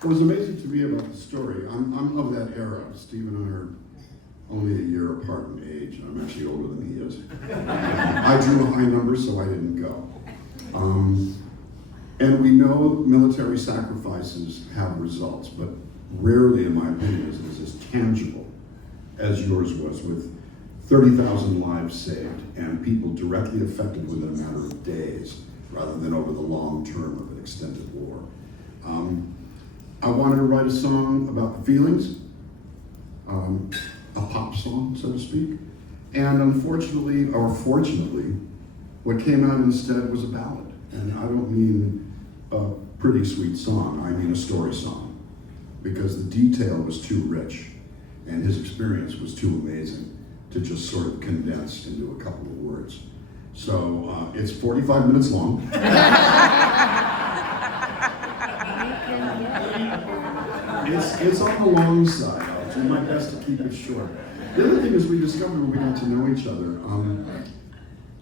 What was amazing to me about the story, I'm of that era. Steve and I are only a year apart in age, and I'm actually older than he is. I drew a high number, so I didn't go. And we know military sacrifices have results, but rarely, in my opinion, is as tangible as yours was, with 30,000 lives saved and people directly affected within a matter of days, rather than over the long term of an extended war. I wanted to write a song about the feelings, a pop song, so to speak, and unfortunately, or fortunately, what came out instead was a ballad. And I don't mean a pretty sweet song, I mean a story song, because the detail was too rich and his experience was too amazing to just sort of condense into a couple of words. So it's 45 minutes long. It's on the long side. I'll do my best to keep it short. The other thing is we discovered when we got to know each other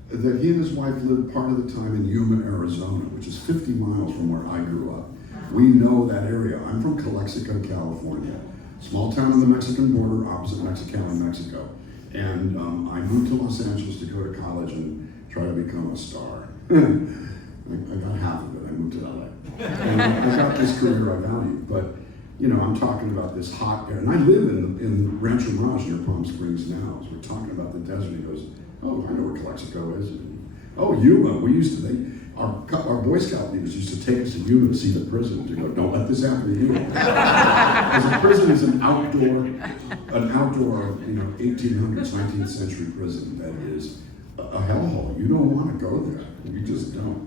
that he and his wife lived part of the time in Yuma, Arizona, which is 50 miles from where I grew up. We know that area. I'm from Calexico, California. Small town on the Mexican border, opposite Mexicali, Mexico. And I moved to Los Angeles to go to college and try to become a star. I got half of it. I moved to LA. And I got this career I valued. But, you know, I'm talking about this hot air. And I live in Rancho Mirage near Palm Springs now. So we're talking about the desert. He goes, oh, I know where Calexico is. And, oh, Yuma. We used to, our Boy Scout leaders used to take us to Yuma to see the prison. To go, don't let this happen to you. Because a prison is an outdoor, you know, 1800s, 19th century prison that is a hellhole. You don't want to go there. You just don't.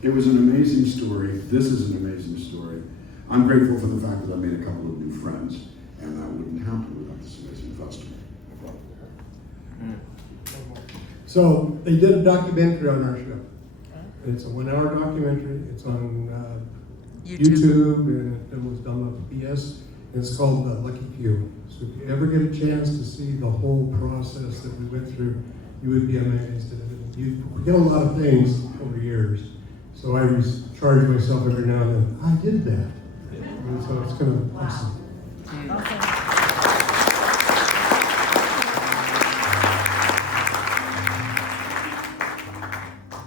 It was an amazing story. This is an amazing story. I'm grateful for the fact that I made a couple of new friends, and that wouldn't happen without this amazing festival. So they did a documentary on our show. And it's a 1-hour documentary. It's on YouTube, and it was done with PS. And it's called Lucky Few. So if you ever get a chance to see the whole process that we went through, you would be amazed. You forget a lot of things over years. So I charge myself every now and then, I did that. And so it's kind of awesome.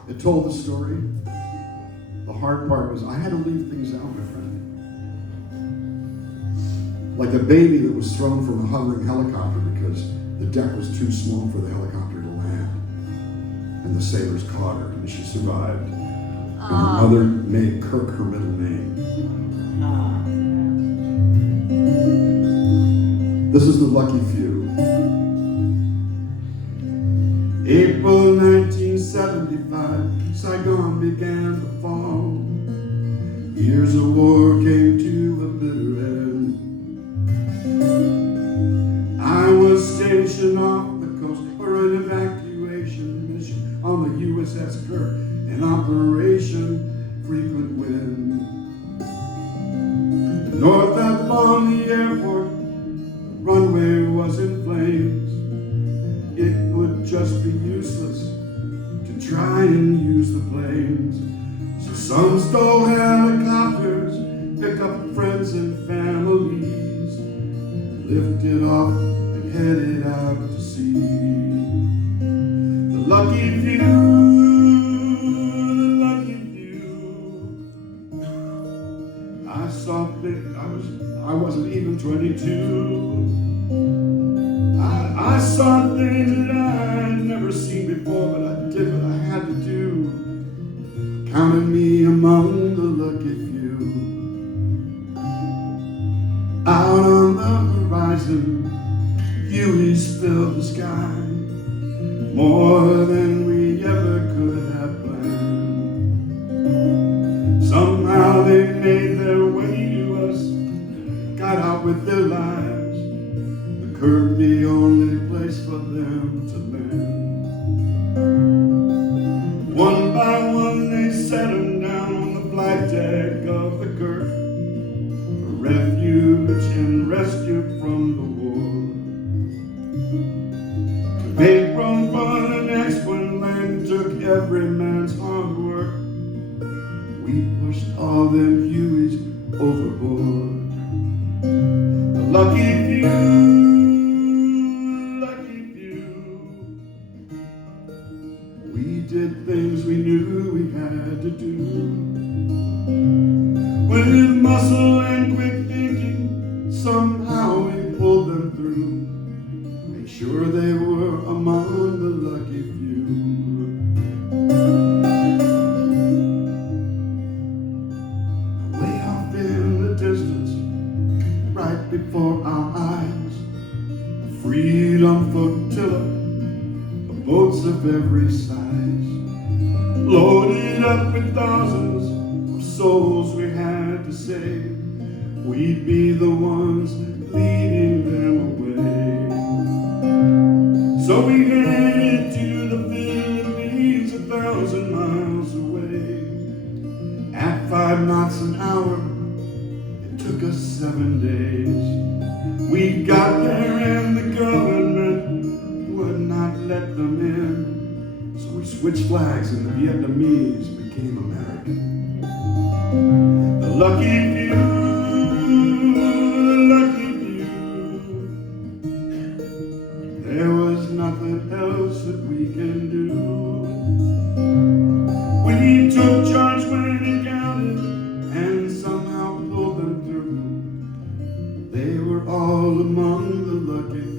It told the story. The hard part was I had to leave things out, my friend. Like a baby that was thrown from a hovering helicopter because the deck was too small for the helicopter to land. And the sailors caught her, and she survived. And her mother made Kirk her middle name. This is the Lucky Few. April 1975, Saigon began to fall. Years of war came to a bitter end. I was stationed off the coast for an evacuation mission on the USS Kirk, in Operation Frequent Wind. North up on the airport, the runway was in flames. It would just be useless to try and use the planes. So some stole helicopters, picked up friends and families, lifted off and headed out to sea. The lucky few. I wasn't even 22. I saw things that I'd never seen before, but I did what I had to do. Counted me among the lucky few. Out on the horizon, Hueys filled the sky, more than we ever could have planned. Somehow they made their way to us, got out with their lives. The Kirk, the only place for them to land. One by one they set them down on the flight deck of the Kirk, for refuge and rescue from the war. To make room for the next one, land took every man's hard work. We pushed all them Hueys overboard. We did things we knew we had to do. With muscle and quick thinking, somehow we pulled them through. Made sure they were among the lucky few. Way off in the distance, right before our eyes, the Freedom Flotilla, boats of every size, loaded up with thousands of souls we had to save. We'd be the ones leading them away. So we headed to the Philippines, 1,000 miles away. At 5 knots an hour, it took us 7 days. We got there and the government would not let them in. So we switched flags and the Vietnamese became American. The lucky few, the lucky few. There was nothing else that we can do. We took charge when it counted and somehow pulled them through. They were all among the lucky few.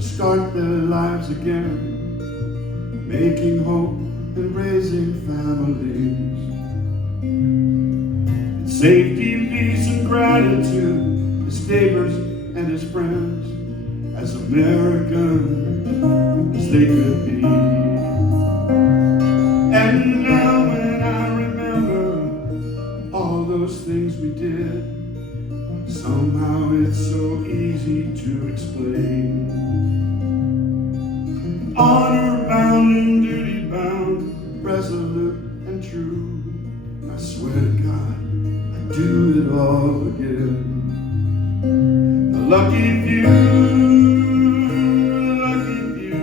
Start their lives again, making hope and raising families. In safety, peace, and gratitude, his neighbors and his friends, as American as they could be. And now when I remember all those things we did, somehow it's so easy to explain. Honor bound and duty bound, resolute and true. I swear to God, I'd do it all again. The lucky few, the lucky few.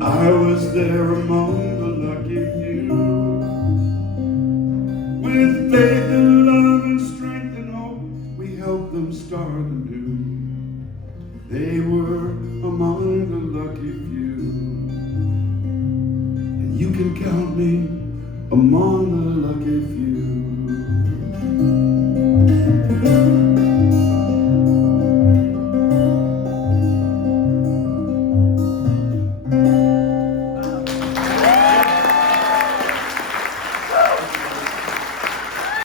I was there among the lucky few. With faith and love and strength and hope, we helped them start anew. They were among the lucky few, and you can count me among